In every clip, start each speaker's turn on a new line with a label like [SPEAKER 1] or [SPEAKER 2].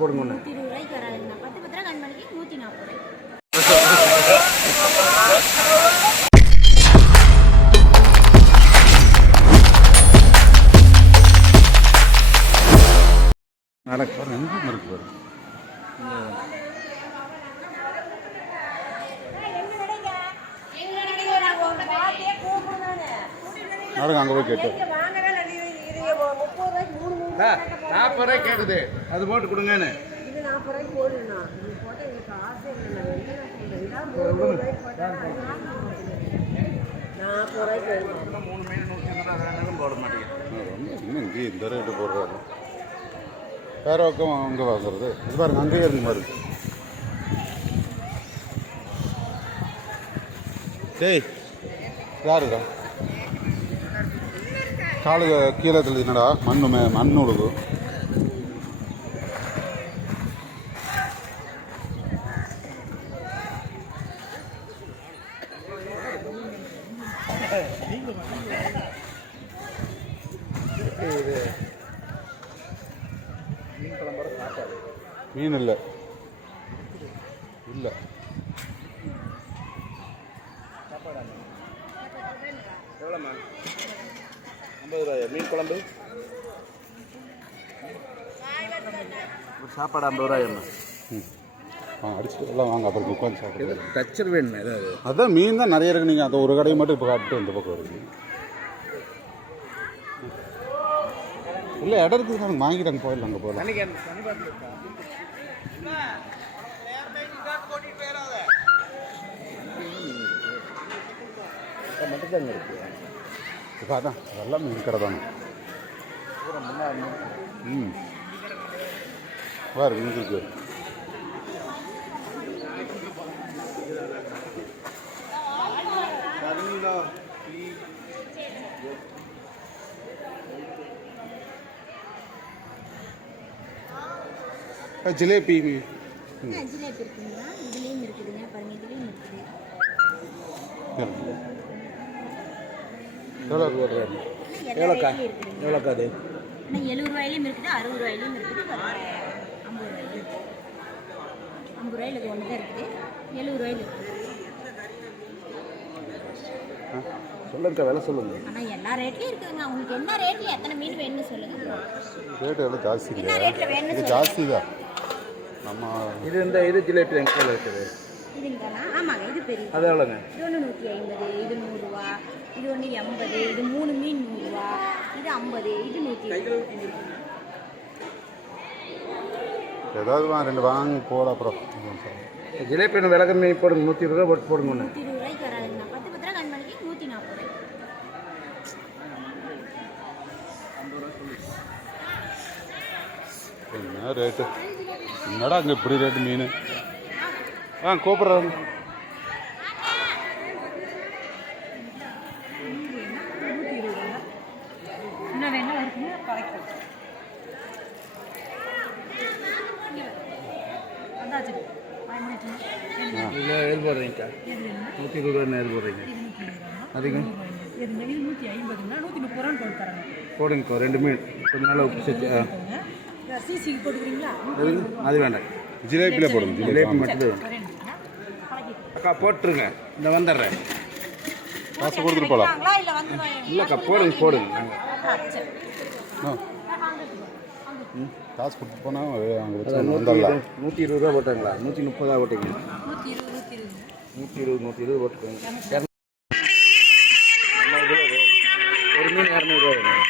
[SPEAKER 1] போடுங்க ஒன்று
[SPEAKER 2] நூற்றி
[SPEAKER 3] பாருங்க இருக்கு பாருங்க அங்கே போய் கேட்டு?
[SPEAKER 1] நாற்பது ரூபாய் கேட்குது அது போட்டு கொடுங்கன்னு.
[SPEAKER 3] இங்கேயே இந்த ரேட்டு போடுறாரு. வேற பக்கம் அங்கே வாங்குறது. இது பாருங்க அங்கேயே இருக்கு மாதிரி டேய் யாருக்கா காலு கீழே தள்ளி என்னடா? மண்ணு மே மண் உழுகு. மீன் இல்லை. இல்லை.
[SPEAKER 1] எவ்வளோம்மா ஐம்பது ரூபாயா? மீன் குழம்பு? ஒரு சாப்பாடு ஐம்பது ரூபாயம்மா
[SPEAKER 3] ம். ஆ அடிச்சு எல்லாம் வாங்க அப்புறம் உட்காந்து
[SPEAKER 1] வேணுமே ஏதாவது
[SPEAKER 3] அதான் மீன் தான் நிறைய இருக்கு நீங்கள் அந்த ஒரு கடையை மட்டும் இப்போ காட்டு இந்த பக்கம் இல்லை இடம் இருக்குது பாருங்க வாங்கிட்டாங்க போயிடலாம் அங்கே போகலாம்.
[SPEAKER 1] கேன்
[SPEAKER 3] இப்போ அதான் அதெல்லாம் மீன் கடை தானே. ம். இருக்கு ஆ, ஜிலேபி.
[SPEAKER 2] ஜிலேபி இருக்குங்களா இதுலேயும் இருக்குதுங்க பாருங்க இதுலேயும் இருக்குது.
[SPEAKER 3] எவ்வளோ
[SPEAKER 1] போடுறாரு
[SPEAKER 2] எல்லா
[SPEAKER 1] எவ்வளோக்கா? எவ்வளோக்கா அது?
[SPEAKER 2] எழுபது ரூபாயிலையும் இருக்குது அறுபது ரூபாயிலையும் இருக்குது. ஐம்பது ரூபாயிலும் ஐம்பது ரூபாயில் இது ஒன்று தான் இருக்குது எழுபது ரூபாயில் இருக்குது
[SPEAKER 1] சொல்லுங்கக்கா விலை சொல்லுங்க.
[SPEAKER 2] ஆனால் எல்லா ரேட்லையும் இருக்குதுங்க. உங்களுக்கு என்ன ரேட்டில் எத்தனை மீன் வேணும்னு சொல்லுங்கள்
[SPEAKER 3] ரேட்டு எல்லாம் ஜாஸ்தி
[SPEAKER 2] என்ன ரேட்டில் வேணும்னு
[SPEAKER 3] ஜாஸ்தி தான். நம்ம
[SPEAKER 1] இது இந்த இது ஜிலேபி எங்க இருக்குது?
[SPEAKER 2] இதுங்கண்ணா? ஆமாங்க இது பெரிய
[SPEAKER 1] அது எவ்வளோங்க?
[SPEAKER 2] இது ஒன்று நூற்றி ஐம்பது இது நூறுரூவா இது ஒன்று எண்பது இது மூணு மீன் நூறுரூவா இது ஐம்பது இது நூற்றி
[SPEAKER 3] ஏதாவது வா ரெண்டு வாங்கி போட அப்புறம்
[SPEAKER 1] ஜிலேபி ஒன்று விலை கம்மி போடுங்க நூற்றி இருபது ரூபா போட்டு போடுங்க ஒன்று
[SPEAKER 2] நூற்றி இருபது ரூபாய்க்கு வராதுங்கண்ணா. பத்து பத்து ரூபா கண்மணிக்கு நூற்றி நாற்பது ரூபாய்
[SPEAKER 3] என்ன ரேட்டு என்னடா அங்கே இப்படி ரேட்டு மீன்? ஆ கூப்பிட்றாங்க.
[SPEAKER 1] எது போடுறீங்கக்கா. நூற்றி இருபது ரூபா எது போடுறீங்க. அதிகம்.
[SPEAKER 4] இது இது நூற்றி ஐம்பதுன்னா நூற்றி முப்பது ரூபான்னு போட்டு தரேங்க
[SPEAKER 1] போடுங்கக்கா ரெண்டு மீன். கொஞ்ச நாள் உப்பு சேர்த்து ஆ.
[SPEAKER 4] சிசிக்கு போட்டுக்கிறீங்களா?
[SPEAKER 1] எதுங்க? அது வேண்டாம்.
[SPEAKER 3] ஜிலேபியில் போடுங்க
[SPEAKER 1] ஜிலேபி மட்டும். அக்கா போட்டுருங்க. இந்த வந்துடுறேன்.
[SPEAKER 3] காசு கொடுத்துட்டு போகலாம்
[SPEAKER 1] இல்லைக்கா போடுங்க போடுங்க.
[SPEAKER 3] காசு கொடுத்து போனால் அங்கே வச்சு
[SPEAKER 1] நூற்றி
[SPEAKER 3] வந்துடலாம்.
[SPEAKER 1] இருபது நூற்றி இருபது ரூபா போட்டாங்களா நூற்றி முப்பதா போட்டீங்க
[SPEAKER 4] நூற்றி இருபது நூற்றி இருபது.
[SPEAKER 1] போட்டுக்கோங்க. ஒரு மீன் இரநூறுவா வேணும்.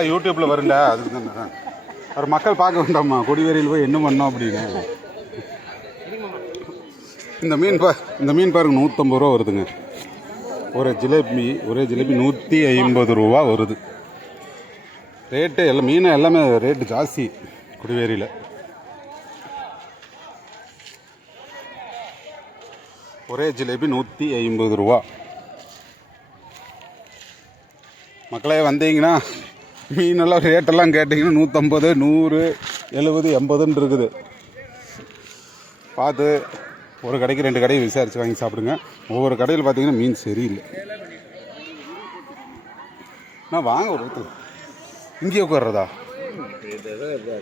[SPEAKER 3] எல்லாம் யூடியூப்பில் வருண்டா அதுக்கு தானே ஒரு மக்கள் பார்க்க வேண்டாமா கொடிவேரியில் போய் என்ன பண்ணோம் அப்படின்னு. இந்த மீன் பா இந்த மீன் பாருங்க நூற்றம்பது ரூபா வருதுங்க. ஒரு ஜிலேபி ஒரே ஜிலேபி நூற்றி ஐம்பது ரூபா வருது. ரேட்டு எல்லாம் மீன் எல்லாமே ரேட்டு ஜாஸ்தி கொடிவேரியில். ஒரே ஜிலேபி நூற்றி ஐம்பது ரூபா. மக்களே வந்தீங்கன்னா மீனெல்லாம் ரேட்டெல்லாம் கேட்டிங்கன்னா நூற்றம்பது நூறு எழுபது எண்பதுன்னு இருக்குது. பார்த்து ஒரு கடைக்கு ரெண்டு கடையை விசாரித்து வாங்கி சாப்பிடுங்க. ஒவ்வொரு கடையில் பார்த்தீங்கன்னா மீன் சரியில்லை. நான் வாங்க ஒரு இடத்துல இங்கேயே உட்கார்றதா?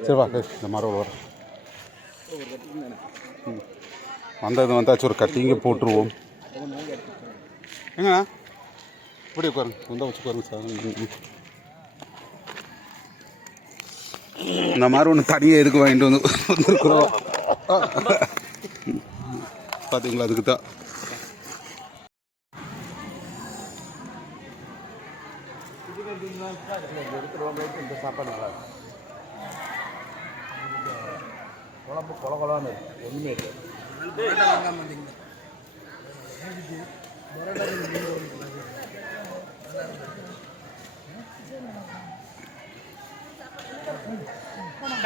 [SPEAKER 3] சரி வாங்க இந்த மாதிரி வர வந்தது வந்தாச்சும் ஒரு கட்டிங்க போட்டுருவோம். எங்கண்ணா? இப்படி உட்காருங்க. வந்தால் வச்சு உட்காருங்க சார் ம், ம். இந்த மாதிரி ஒன்று தனியாக எதுக்கு வாங்கிட்டு வந்து வந்துருக்குறோம்? பார்த்தீங்களா அதுக்கு தான்
[SPEAKER 1] சாப்பாடு குழம்பு கொல கொலான்னு இருக்கு. ஒன்றுமே இல்லை.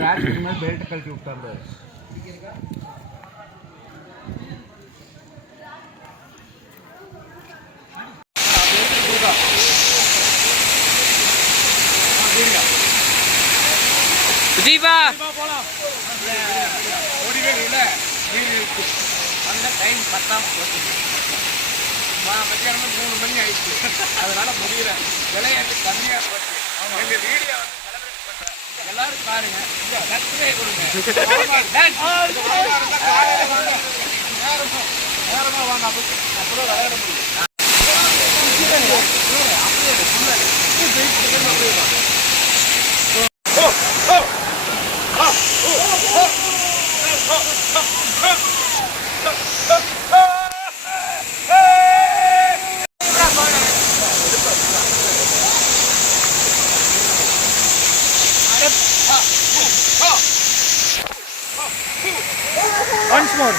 [SPEAKER 1] ராட்டுக்கு மேலே பெல்ட் கழட்டி விட்டாங்க
[SPEAKER 5] விஜய்பா
[SPEAKER 1] அந்த டைம் பத்தாம போச்சு மத்தியானம் மூணு மணி ஆயிடுச்சு. அதனால முடியல. விளையாட்டு கம்மியா போச்சு. எங்க வீடியோ வந்து celebrate பண்றேன். எல்லாரும் பாருங்க. நேரமா வாங்க. அப்ப அப்புறம் விளையாட முடியும். ஒன்ஸ் மோர் அந்த வீட வந்து நான் இப்படியே எங்கேயும் பேசுங்க அதாவது more.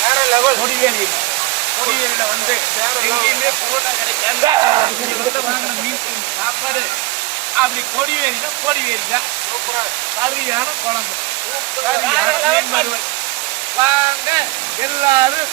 [SPEAKER 1] வேற லெவல் கொடிவேலி கொடிவேலியில வந்து எங்கேயுமே புரோட்டா கிடைக்காது. சாப்பாடு. அப்படி கொடி தான் கொடிவேரி தான் சரியான குழம்பு. சரியான வாங்க எல்லாரும்